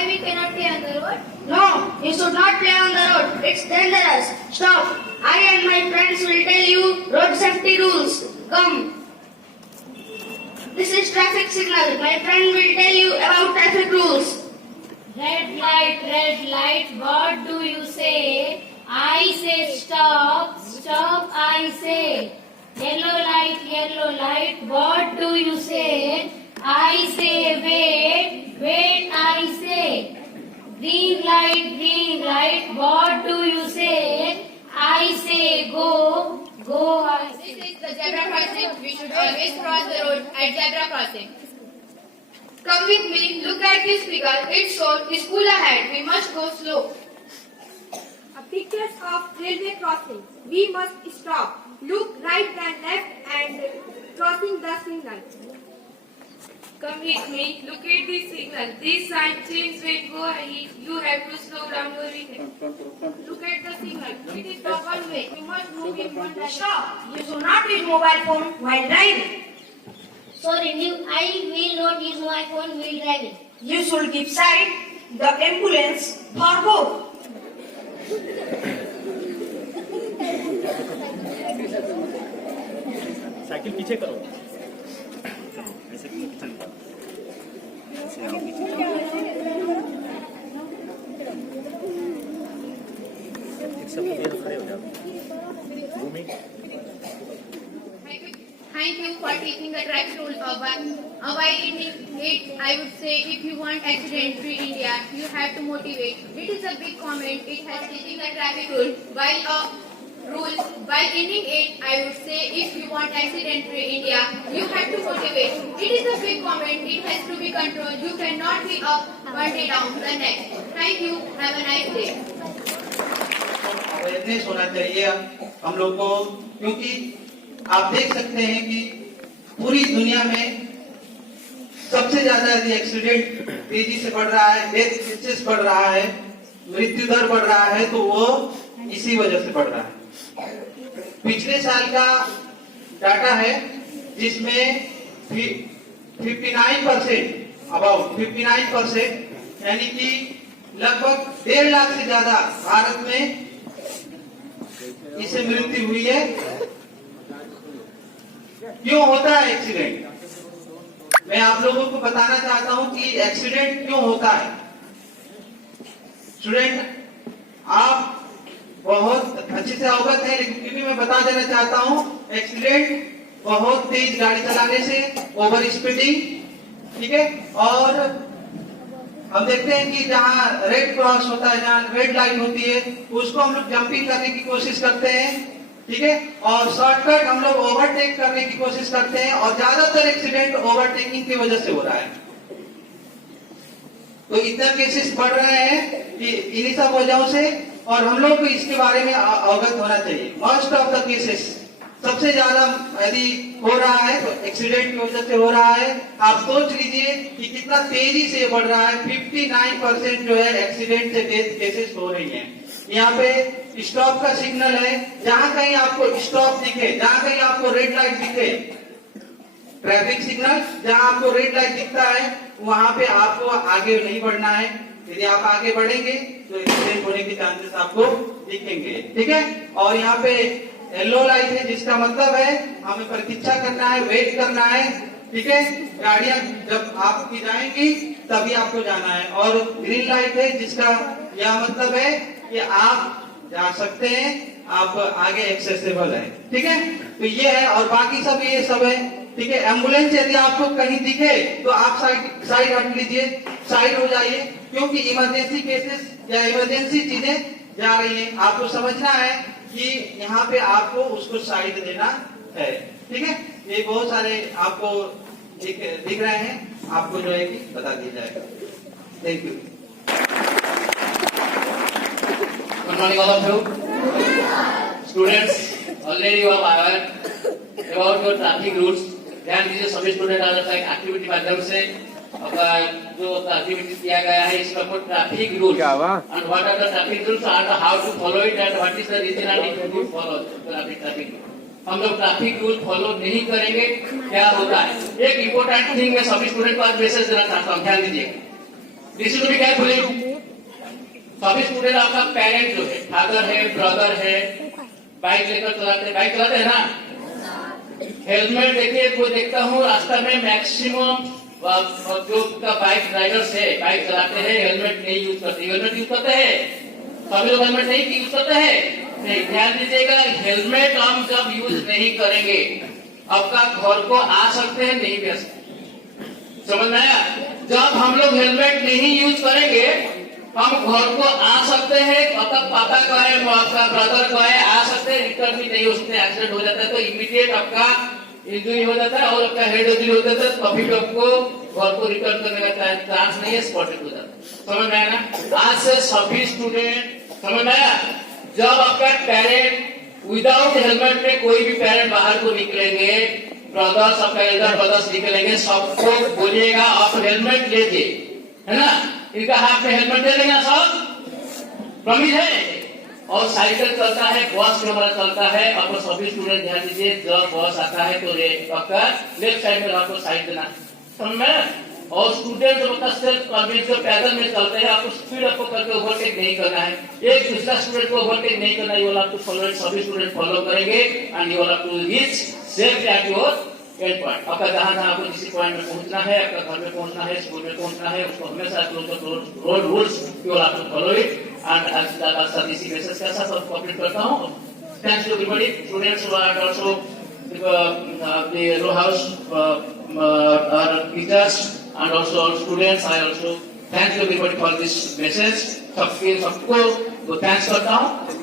Why we cannot play on the road? No, you should not play on the road. It's dangerous. Stop. I and my friends will tell you road safety rules. Come. This is traffic signal. My friend will tell you about traffic rules. Red light, what do you say? I say stop, stop, I say. Yellow light, what do you say? I say wait, wait, I say. Green light, what do you say? I say go, go, I say. This is the zebra crossing. We should always cross the road at zebra crossing. Come with me, look at this figure. It shows school ahead. We must go slow. Pictures of railway crossing. We must stop. Look right and left and crossing the signal. Come with me, look at this signal. This sign changes when go ahead. You have to slow down your vehicle. Look at the signal. It is the one way. You must move in one direction. Stop. You should not use mobile phone while driving. Sorry, I will not use my phone while driving. You should keep side the ambulance for go. Cycle पीछे करो ऐसे पीछे ऐसे आओ पीछे एक सब खड़े हो जाओ भूमि Thank you for taking the traffic rule while ending it, I would say if you want accident-free India, you have to motivate. It is a big comment. It has taken the traffic rule while ending it, I would say if you want accident-free India, you have to motivate. It is a big comment. It has to be controlled. You cannot be up one day down the next. Thank you. Have a nice day. Awareness होना चाहिए हम लोग को, क्योंकि आप देख सकते हैं कि पूरी दुनिया में सबसे ज्यादा यदि एक्सीडेंट तेजी से बढ़ रहा है, डेथ केसेस बढ़ रहा है, मृत्यु दर बढ़ रहा है, तो वो इसी वजह से बढ़ रहा है। पिछले साल का डाटा है जिसमें 59% अबाउट 59% यानी कि लगभग 1.5 लाख से ज्यादा भारत में इससे मृत्यु हुई है। क्यों होता है एक्सीडेंट? मैं आप लोगों को बताना चाहता हूं कि एक्सीडेंट क्यों होता है। स्टूडेंट, आप बहुत अच्छे से अवगत हैं, लेकिन फिर भी मैं बता देना चाहता हूं, एक्सीडेंट बहुत तेज गाड़ी चलाने से, ओवर स्पीडिंग, ठीक है, और हम देखते हैं कि जहां रेड क्रॉस होता है, जहां रेड लाइट होती है, उसको हम लोग जंपिंग करने की कोशिश करते हैं, ठीक है, और शॉर्टकट हम लोग ओवरटेक करने की कोशिश करते हैं, और ज्यादातर एक्सीडेंट ओवरटेकिंग की वजह से हो रहा है। तो इतना केसेस बढ़ रहे हैं कि इन्हीं सब वजहों से, और हम लोग को इसके बारे में अवगत होना चाहिए। मोस्ट ऑफ द केसेस सबसे ज्यादा यदि हो रहा है तो एक्सीडेंट की वजह से हो रहा है। आप सोच लीजिए कि कितना तेजी से बढ़ रहा है। 59% जो है एक्सीडेंट से डेथ केसेस हो रही हैं। यहाँ पे स्टॉप का सिग्नल है, जहां कहीं आपको स्टॉप दिखे, जहां कहीं आपको रेड लाइट दिखे, ट्रैफिक सिग्नल जहां आपको रेड लाइट दिखता है, वहां पे आपको आगे नहीं बढ़ना है। यदि आप आगे बढ़ेंगे तो एक्सीडेंट होने के चांसेस आपको दिखेंगे, ठीक है। और यहाँ पे येलो लाइट है, जिसका मतलब है हमें प्रतीक्षा करना है, वेट करना है, ठीक है। गाड़ियां जब आपकी जाएंगी तभी आपको जाना है। और ग्रीन लाइट है, जिसका यह मतलब है कि आप जा सकते हैं, आप आगे एक्सेसिबल है, ठीक है। तो ये है, और बाकी सब ये सब है, ठीक है। एम्बुलेंस यदि आपको कहीं दिखे तो आप साइड हट लीजिए, साइड हो जाइए, क्योंकि इमरजेंसी केसेस या इमरजेंसी चीजें जा रही है। आपको समझना है कि यहाँ पे आपको उसको साइड देना है, ठीक है। ये बहुत सारे आपको दिख रहे हैं, आपको जो है कि बता दिया जाएगा। Thank you. Good morning all of you. Students, already you are aware about your traffic rules. ध्यान दीजिए, सभी स्टूडेंट अलग अलग एक्टिविटी माध्यम से जो एक्टिविटी किया गया है, इसका कोई traffic rules and what are the traffic rules and how to follow it and what is the reason and if you follow traffic rule. हम लोग ट्रैफिक रूल फॉलो नहीं करेंगे, क्या होता है। एक इम्पोर्टेंट थिंग मैं सभी स्टूडेंट को आज मैसेज देना चाहता हूँ, ध्यान दीजिए। Listen to be carefully. सभी स्टूडेंट आपका पेरेंट जो है, फादर है, ब्रदर है, बाइक लेकर चलाते हैं ना, हेलमेट देखिए, कोई देखता हूँ रास्ता में मैक्सिमम जो बाइक ड्राइवर्स है, बाइक चलाते हैं, हेलमेट नहीं यूज करते। हेलमेट यूज करते हैं, सभी लोग हेलमेट नहीं यूज करते हैं। नहीं, ध्यान दीजिएगा, हेलमेट हम जब यूज नहीं करेंगे, आपका घर को आ सकते हैं, नहीं भी आ सकते। समझ में आया? जब हम लोग हेलमेट नहीं यूज करेंगे, हम घर को आ सकते हैं, मतलब पापा का है, आपका ब्रदर का है, आ सकते हैं, रिटर्न भी नहीं हो सकते, एक्सीडेंट हो जाता है तो इमीडिएट आपका इंजरी हो जाता है और आपका हेड इंजरी हो जाता है, कभी भी आपको घर को रिटर्न करने का चांस नहीं है, स्पॉटेड हो जाता है। समझ में आया ना? आज से सभी स्टूडेंट, समझ में आया, जब आपका पेरेंट विदाउट हेलमेट में कोई भी पेरेंट बाहर को निकलेंगे, ब्रदर्स, आपका एल्डर ब्रदर्स निकलेंगे, सबको बोलिएगा आप हेलमेट लीजिए, है ना? इनका हाथ में हेलमेट दे देंगे सब, प्रॉमिस है। और साइकिल चलता है, बस जो हमारा चलता है, आपको सभी स्टूडेंट ध्यान दीजिए, जब बस आता है तो आपका लेफ्ट साइड में आपको साइड देना, समझ में? और स्टूडेंट जो अपना सेल्फ कॉन्फिडेंस जो पैदल में चलते हैं, आपको स्पीड आपको करके ओवरटेक नहीं करना है, एक दूसरा स्टूडेंट को ओवरटेक नहीं करना है, ये वाला आपको फॉलो, सभी स्टूडेंट फॉलो करेंगे एंड यू वाला to reach safe at your end point. आपका जहां आपको किसी पॉइंट में पहुंचना है, आपका घर में पहुंचना है, स्कूल में पहुंचना है, उसको हमेशा road rules you will have to follow it and आज इसी मैसेज के साथ सब कंप्लीट करता हूं। Thanks to everybody, students and also the row house our teachers and also our students. I also thank everybody for this message। सबको तो thanks करता हूँ।